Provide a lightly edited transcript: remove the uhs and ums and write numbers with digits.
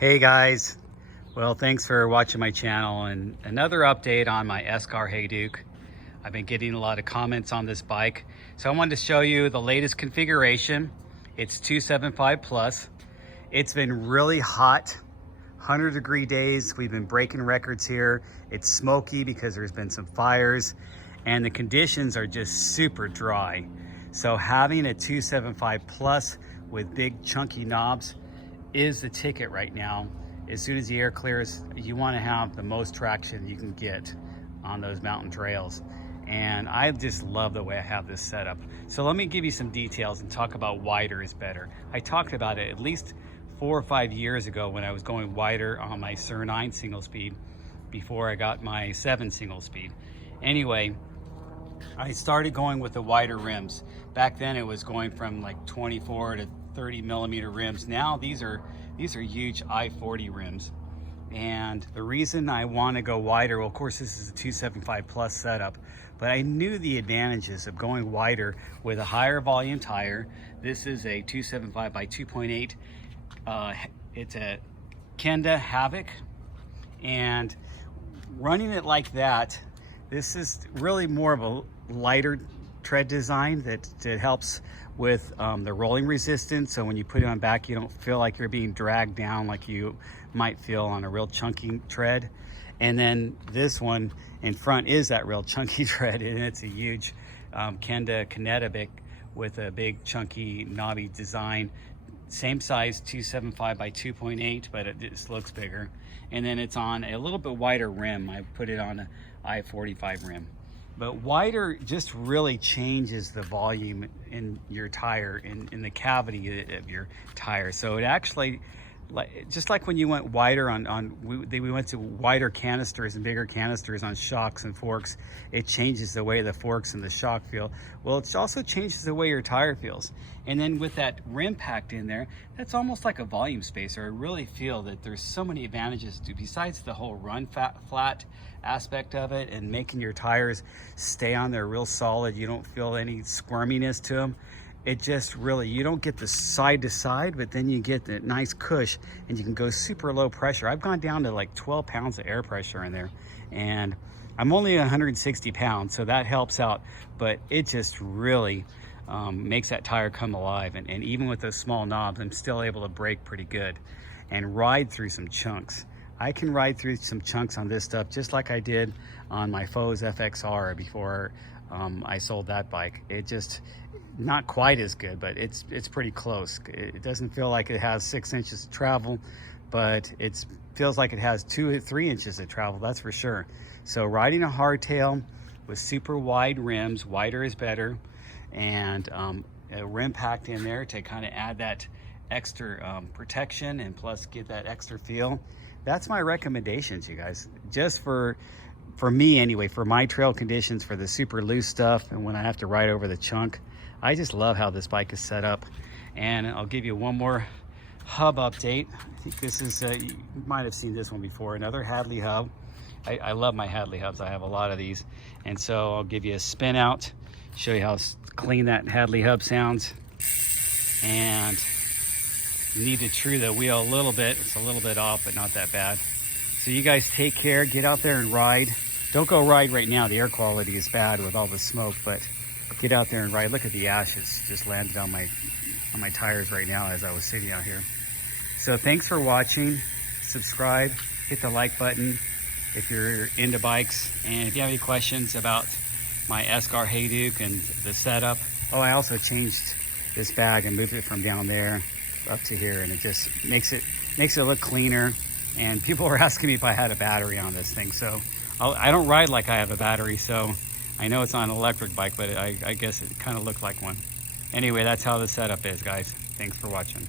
Hey guys, well thanks for watching my channel and another update on my Esker Hayduke. I've been getting a lot of comments on this bike, so I wanted to show you the latest configuration. It's 275 plus. It's been really hot, 100-degree days. We've been breaking records here. It's smoky because there's been some fires and the conditions are just super dry. So having a 275 plus with big chunky knobs is the ticket right now. As soon as the air clears, you want to have the most traction you can get on those mountain trails. And I just love the way I have this set up. So let me give you some details and talk about wider is better. I talked about it at least 4 or 5 years ago when I was going wider on my Sur 9 single speed before I got my 7 single speed. Anyway, I started going with the wider rims. Back then it was going from like 24 to 30 millimeter rims. Now these are huge I-40 rims. And the reason I want to go wider, well, of course this is a 275 plus setup, but I knew the advantages of going wider with a higher volume tire. This is a 275 by 2.8. It's a Kenda Havoc, and running it like that, this is really more of a lighter tread design that helps with the rolling resistance. So when you put it on back, you don't feel like you're being dragged down like you might feel on a real chunky tread. And then this one in front is that real chunky tread, and it's a huge Kenda Kinetic with a big chunky knobby design. Same size, 275 by 2.8, but it just looks bigger. And then it's on a little bit wider rim. I put it on an I-45 rim. But wider just really changes the volume in your tire, in the cavity of your tire. So it actually, just like when you went wider we went to wider canisters and bigger canisters on shocks and forks, it changes the way the forks and the shock feel. Well, it also changes the way your tire feels. And then with that rim packed in there, that's almost like a volume spacer. I really feel that there's so many advantages to, besides the whole run flat aspect of it and making your tires stay on there real solid. You don't feel any squirminess to them. It just really, you don't get the side to side, but then you get the nice cush and you can go super low pressure. I've gone down to like 12 pounds of air pressure in there, and I'm only 160 pounds, so that helps out, but it just really makes that tire come alive. And even with those small knobs, I'm still able to brake pretty good and ride through some chunks. I can ride through some chunks on this stuff just like I did on my Foes FXR before I sold that bike. It just, not quite as good, but it's pretty close. It doesn't feel like it has 6 inches of travel, but it feels like it has 2 or 3 inches of travel, that's for sure. So riding a hardtail with super wide rims, wider is better, and a rim packed in there to kind of add that extra protection and plus get that extra feel. That's my recommendations, you guys. Just for me anyway, for my trail conditions, for the super loose stuff, and when I have to ride over the chunk, I just love how this bike is set up. And I'll give you one more hub update. I think this is, you might have seen this one before, another Hadley hub. I love my Hadley hubs. I have a lot of these. And so I'll give you a spin out, show you how clean that Hadley hub sounds. And you need to true the wheel a little bit. It's a little bit off, but not that bad. So you guys take care, get out there and ride. Don't go ride right now. The air quality is bad with all the smoke, but get out there and ride. Look at the ashes just landed on my tires right now as I was sitting out here. So thanks for watching. Subscribe, hit the like button if you're into bikes. And if you have any questions about my Esker Hayduke and the setup. Oh, I also changed this bag and moved it from down there up to here, and it just makes it look cleaner. And people were asking me if I had a battery on this thing, so I don't ride like I have a battery, so I know it's on an electric bike, but I guess it kind of looked like one. Anyway, that's how the setup is, guys. Thanks for watching.